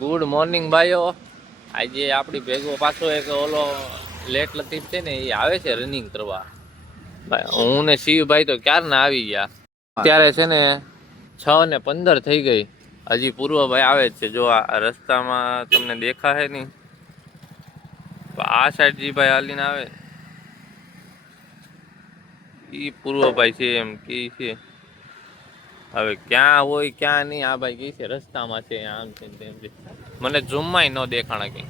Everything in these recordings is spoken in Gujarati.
ગુડ મોર્નિંગ ભાઈઓ. આજે આપણી ભેગો પાછો એક ઓલો લેટ લતીફ છે ને, એ આવે છે રનિંગ કરવા. હું ને શિવભાઈ તો ક્યારના આવી ગયા. અત્યારે છે ને 6:15 થઈ ગઈ. હજી પૂર્વભાઈ આવે જ છે. જો આ રસ્તામાં તમને દેખાય નહીં, આ સાઈડ જી ભાઈ હાલીને આવે ઈ પૂર્વભાઈ છે એમ કે છે. હવે ક્યાં હોય ક્યાં નહીં આ ભાઈ કે છે રસ્તામાં છે, આમ છે તેમ છે. મને ઝૂમમાં ન દેખાણા કઈ,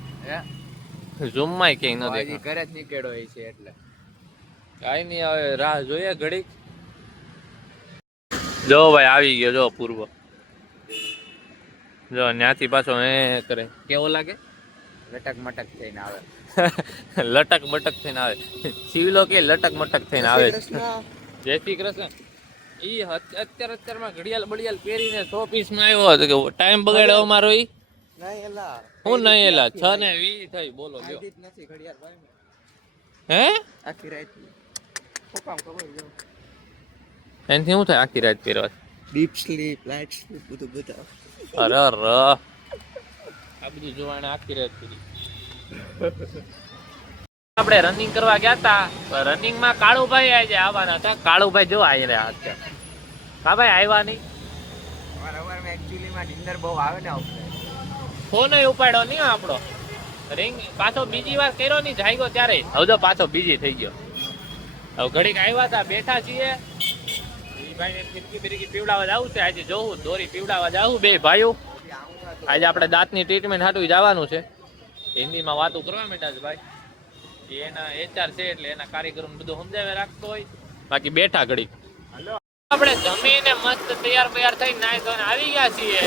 ઝૂમમાં કઈ ન દેખાણ. ઘરે જ નીકળ્યો હોય છે એટલે કાઈ નહીં. હવે રાહ જોઈએ ઘડીક. જો ભાઈ આવી ગયો, જો પૂર્વ. જો ત્યાંથી પાછો એ કરે. કેવો લાગે? લટક મટક થઈને આવે. લટક મટક થઈને આવે. શિવલો કે લટક મટક થઈને આવે. જય શ્રી કૃષ્ણ. ઈ અત્યારમાં ઘડિયાળ બડિયાળ પહેરીને 100 પીસમાં આવ્યો હતો કે ટાઈમ બગાડ્યો અમારો. ઈ હું નહીં એલા 6:20 થઈ. બોલો લ્યો. નથી ઘડિયાળ ભાઈ હે આખી રાત કોકામ ખબર જો એનથી શું થાય આખી રાત પહેરવા? ડીપ સ્લીપ, લાઇટ સ્લીપ બધું બતાવ. અરે ર આ બધું જોવાને આખી રાત કરી. આપણે રનિંગ કરવા ગયા હતા. રનિંગ માં કાળુભાઈ આજે આવવાના હતા. કાળુભાઈ જો આવી રહ્યા અત્યારે. હા ભાઈ આવ્યા નહીં. સવારમાં એક્ચ્યુઅલી માં નિંદર બહુ આવે ને. ફોન ઉપાડ્યો નહીં આપણો. રિંગ પાછો બીજી વાર કર્યો નહીં, જાગ્યો ત્યારે. હવે તો પાછો બીજી થઈ ગયો. હવે ઘડીક આવ્યા હતા, બેઠા છીએ. ભાઈને ફિરકી ફિરકી પીવડાવવા જવું છે. આજે જોવું દોરી પીવડાવવા જવું બે ભાઈઓ. આજે આપણે દાંતની ટ્રીટમેન્ટ હાટું જવાનું છે. હિન્દીમાં વાતો કરવા માંડ્યા છે ભાઈ. એના HR છે એટલે એના કાર્યક્રમ બધું સમજાવે રાખતો હોય. બાકી બેઠા ઘડી. આપણે જમીને મસ્ત તૈયાર થઈ નાઈ ધોઈને આવી ગયા છીએ.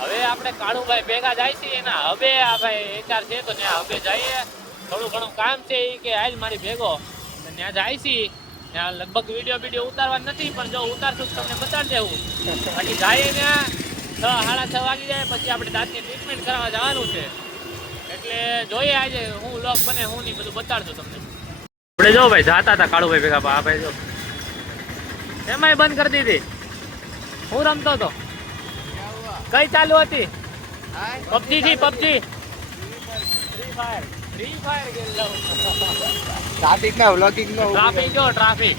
હવે આપણે કાળુભાઈ ભેગા જાય છીએ. એના હવે આ ભાઈ HR છે તો ત્યાં હવે જઈએ. થોડું ઘણું કામ છે એ કે આજ મારી ભેગો ત્યાં જાય છીએ. ત્યાં લગભગ વિડીયો ઉતારવા નથી, પણ જો ઉતારશું તમને બતાડી દેવું. બાકી જાય ત્યાં 6:30 વાગી જાય પછી આપણે દાંતની ટ્રીટમેન્ટ કરાવવા જવાનું છે. એટલે જોઈએ આજે હું લોક બને હું નહીં બધું બતાડજો તમને. આપણે જો ભાઈ જાતા હતા કાળુભાઈ ભેગા. આ ભાઈ જો એમાંય બંધ કરી દીધી. હું રમતો હતો. કઈ ચાલુ હતી? પબજી જી PUBG. Free fire game. Traffic ના વ્લોગિંગ નો ટ્રાફિક જો ટ્રાફિક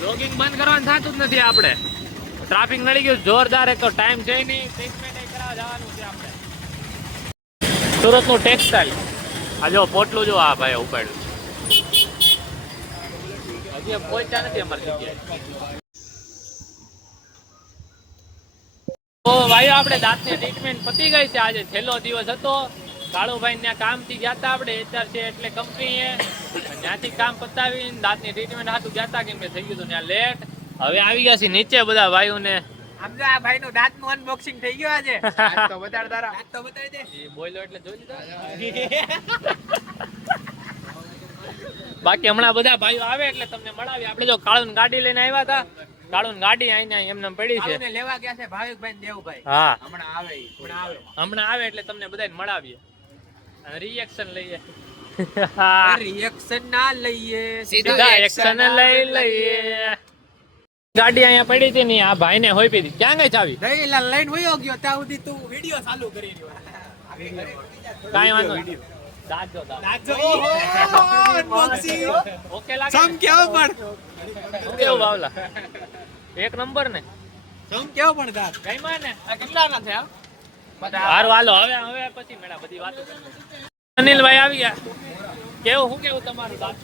વ્લોગિંગ બંધ કરવાનું થતું જ નથી. આપણે ટ્રાફિક નડી ગયું જોરદાર. એક તો ટાઈમ છે નહીં, ટ્રીટમેન્ટ કરાવવા જવાનું છે આપણે. સુરત નું ટેક્સટાઇલ. આ જો પોટલું જો આ ભાઈ ઉપાડ્યું. હજી પહોંચ્યા નથી અમારી જગ્યાએ. તો ભાઈઓ આપણે દાંતની ટ્રીટમેન્ટ પતી ગઈ છે. આજે છેલ્લો દિવસ હતો. કાળુભાઈ ત્યાં કામથી ગયા હતા. આપણે HR છે એટલે કંપનીએ ત્યાંથી કામ પતાવીને દાંતની ટ્રીટમેન્ટ હાથું ગયા હતા. કેમ કે થઈ ગયું હતું ત્યાં લેટ. હવે આવી ગયા છે નીચે બધા ભાઈઓને. સમજો આ ભાઈ નું દાંત નું અનબોક્સિંગ થઈ ગયું આજે. તો બતાડ તારા દાંત તો બતાવી દે. એ બોલ્યો એટલે જોઈ લીધા. બાકી હમણાં બધા ભાઈઓ આવે એટલે તમને મળાવી. આપણે જો કાળુન ગાડી લઈને આવ્યા હતા. કાળુન ગાડી અહીંયા એમને પડી છે. લેવા ગયા છે ભાવિકભાઈ ને દેવભાઈ. હા હમણાં આવે એટલે તમને બધાને મળાવીએ અને રિએક્શન લઈએ. રિએક્શન ના લઈએ, સીધા એક્શન લઈ લઈએ. ગાડી અહીંયા પડી હતી ને આ ભાઈને હોય પીધી. ક્યાં ગઈ ચાવી? દહીલાલ લઈને વયો ગયો. ત્યાં સુધી તું વિડિયો ચાલુ કરી રહ્યો. કાઈ વાંધો નહીં. દાજો ઓકે લાગે. સમ કેવો પણ કેવું બાવલા? એક નંબર ને. સમ કેવો પણ દાંત કઈ માં ને આ કેટલા ના થયા? હારું હાલો હવે પછી મેળા બધી વાતો કરી. અનિલભાઈ આવી ગયા. કેવું શું કેવું તમારું દાંત?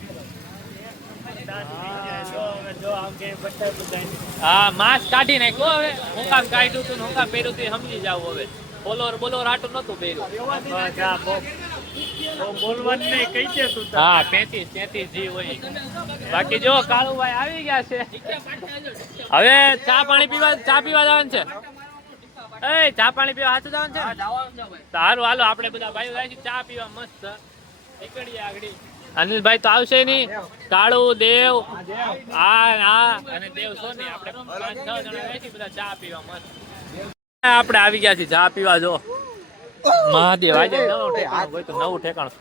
હા માસ્ક કાઢી નાખ્યો. હવે હું કામ કાઢ્યું હતું હું કામ પહેર્યું હતું સમજી જાવ. હવે બોલોર આટું નતું પહેર્યું. હા 35 જી હોય. બાકી જો કાળુભાઈ આવી ગયા છે. હવે ચા પીવા જવાનું છે. ચા પાણી પીવા હાથું જવાનું છે. સારું હાલો આપણે બધા ભાઈઓ જાય છે ચા પીવા. મસ્ત નીકળીએ આગળ. અનિલભાઈ તો આવશે નહીં. કાળુ દેવ અને દેવ સોની આપણે 5-6 જણા જાય છે બધા ચા પીવા. મસ્ત આપણે આવી ગયા છીએ ચા પીવા. જો મહાદેવ આજે નવું ઠેકાણું